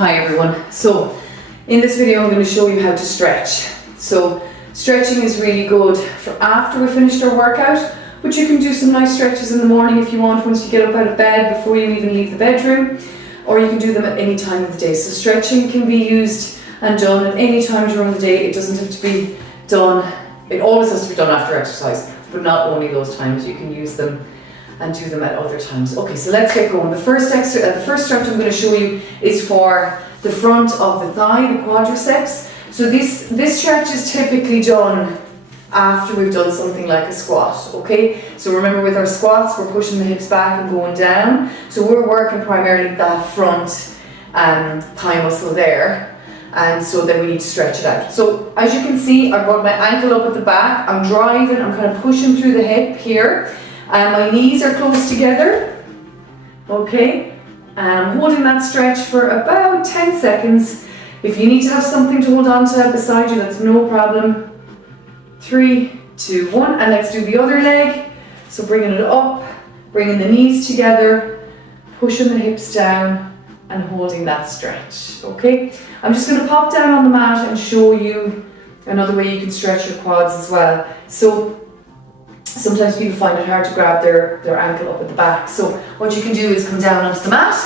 Hi everyone. So in this video I'm going to show you how to stretch. So stretching is really good for after we finished our workout, but you can do some nice stretches in the morning if you want once you get up out of bed before you even leave the bedroom, or you can do them at any time of the day. So stretching can be used and done at any time during the day. It doesn't have to be done, it always has to be done after exercise, but not only those times. You can use them and do them at other times. Okay, so let's get going. The first stretch I'm going to show you is for the front of the thigh, the quadriceps. So this stretch is typically done after we've done something like a squat, okay? So remember, with our squats, we're pushing the hips back and going down. So we're working primarily that front thigh muscle there. And so then we need to stretch it out. So as you can see, I've got my ankle up at the back. I'm driving, I'm kind of pushing through the hip here. My knees are close together, okay? Holding that stretch for about 10 seconds. If you need to have something to hold on to beside you, that's no problem. 3, 2, 1, and let's do the other leg. So bringing it up, bringing the knees together, pushing the hips down, and holding that stretch, okay? I'm just going to pop down on the mat and show you another way you can stretch your quads as well. So sometimes people find it hard to grab their ankle up at the back. So what you can do is come down onto the mat,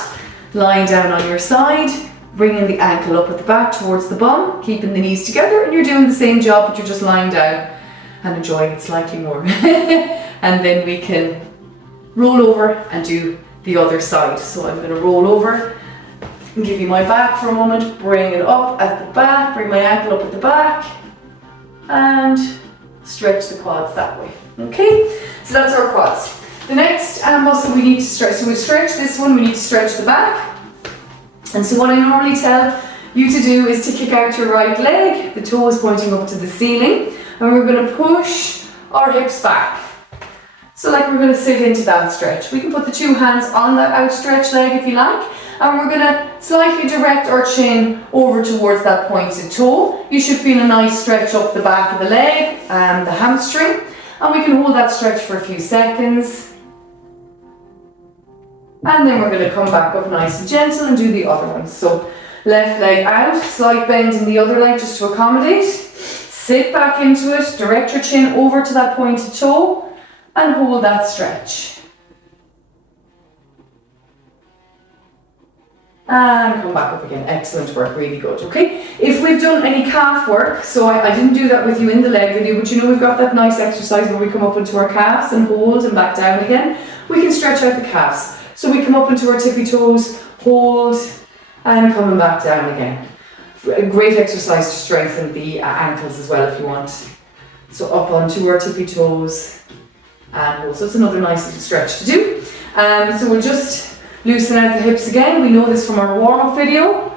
lying down on your side, bringing the ankle up at the back towards the bum, keeping the knees together, and you're doing the same job, but you're just lying down and enjoying it slightly more. And then we can roll over and do the other side. So I'm going to roll over and give you my back for a moment, bring it up at the back, bring my ankle up at the back, and stretch the quads that way. Okay, so that's our quads. The next muscle we need to stretch, so we've stretched this one, we need to stretch the back. And so what I normally tell you to do is to kick out your right leg, the toe is pointing up to the ceiling, and we're going to push our hips back. So like we're going to sit into that stretch. We can put the two hands on that outstretched leg if you like, and we're going to slightly direct our chin over towards that pointed toe. You should feel a nice stretch up the back of the leg and the hamstring. And we can hold that stretch for a few seconds. And then we're going to come back up nice and gentle and do the other one. So left leg out, slight bend in the other leg just to accommodate. Sit back into it, direct your chin over to that pointed toe and hold that stretch. And come back up again. Excellent work, really good. Okay, if we've done any calf work, so I didn't do that with you in the leg video, but you know we've got that nice exercise where we come up into our calves and hold and back down again. We can stretch out the calves. So we come up into our tippy toes, hold, and coming back down again. A great exercise to strengthen the ankles as well if you want. So up onto our tippy toes and hold. So it's another nice little stretch to do. So we'll just loosen out the hips again. We know this from our warm-up video.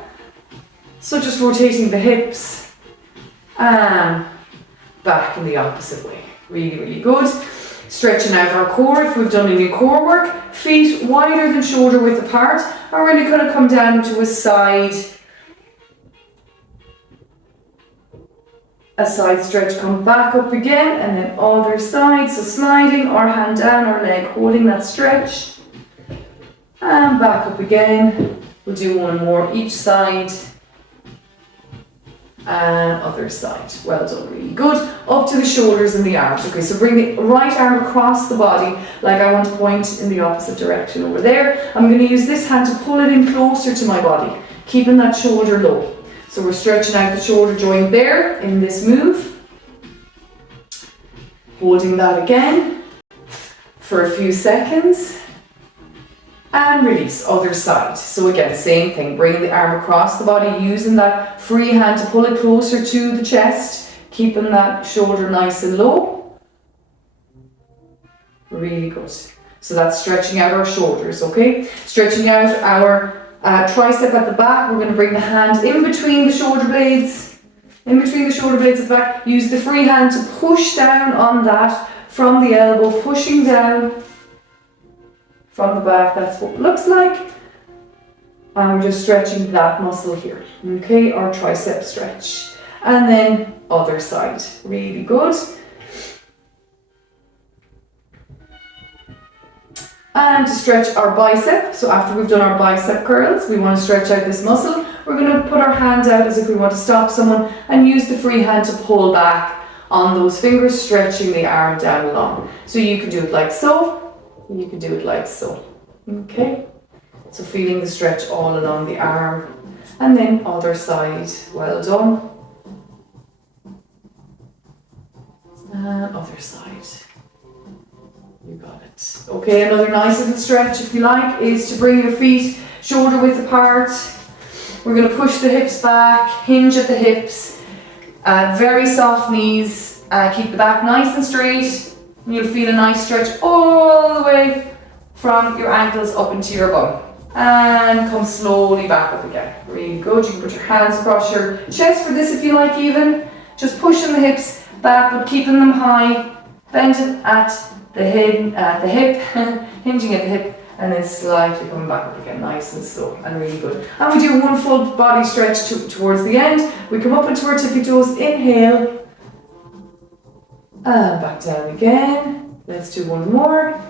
So just rotating the hips and back in the opposite way. Really, really good. Stretching out our core if we've done any core work. Feet wider than shoulder width apart. And we're really going to come down to a side stretch. Come back up again and then other side. So sliding our hand down our leg, holding that stretch. And back up again. We'll do one more each side. And other side. Well done, really good. Up to the shoulders and the arms. Okay, so bring the right arm across the body, like I want to point in the opposite direction over there. I'm going to use this hand to pull it in closer to my body, keeping that shoulder low. So we're stretching out the shoulder joint there in this move. Holding that again for a few seconds. And release, other side. So again, same thing, bringing the arm across the body, using that free hand to pull it closer to the chest, keeping that shoulder nice and low. Really good. So that's stretching out our shoulders, okay? Stretching out our tricep at the back. We're going to bring the hand in between the shoulder blades, at the back. Use the free hand to push down on that from the elbow, pushing down from the back. That's what it looks like. And we're just stretching that muscle here. Okay, our tricep stretch. And then other side. Really good. And to stretch our bicep, so after we've done our bicep curls, we want to stretch out this muscle. we're going to put our hand out as if we want to stop someone and use the free hand to pull back on those fingers, stretching the arm down along. So you can do it like so, you can do it like so. Okay, so feeling the stretch all along the arm. And then other side, well done. And other side. You got it. Okay, another nice little stretch, if you like, is to bring your feet shoulder width apart. We're going to push the hips back, hinge at the hips, very soft knees, keep the back nice and straight. You'll feel a nice stretch all the way from your ankles up into your bum. And come slowly back up again. Really good. You can put your hands across your chest for this if you like even. Just pushing the hips back but keeping them high. Bending at the hip, hinging at the hip, and then slightly coming back up again, nice and slow and really good. And we do one full body stretch towards the end. We come up into our tippy toes, inhale, and back down again. Let's do one more.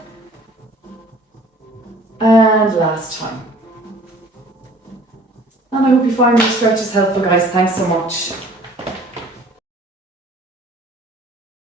And last time. And I hope you find these stretches helpful, guys. Thanks so much.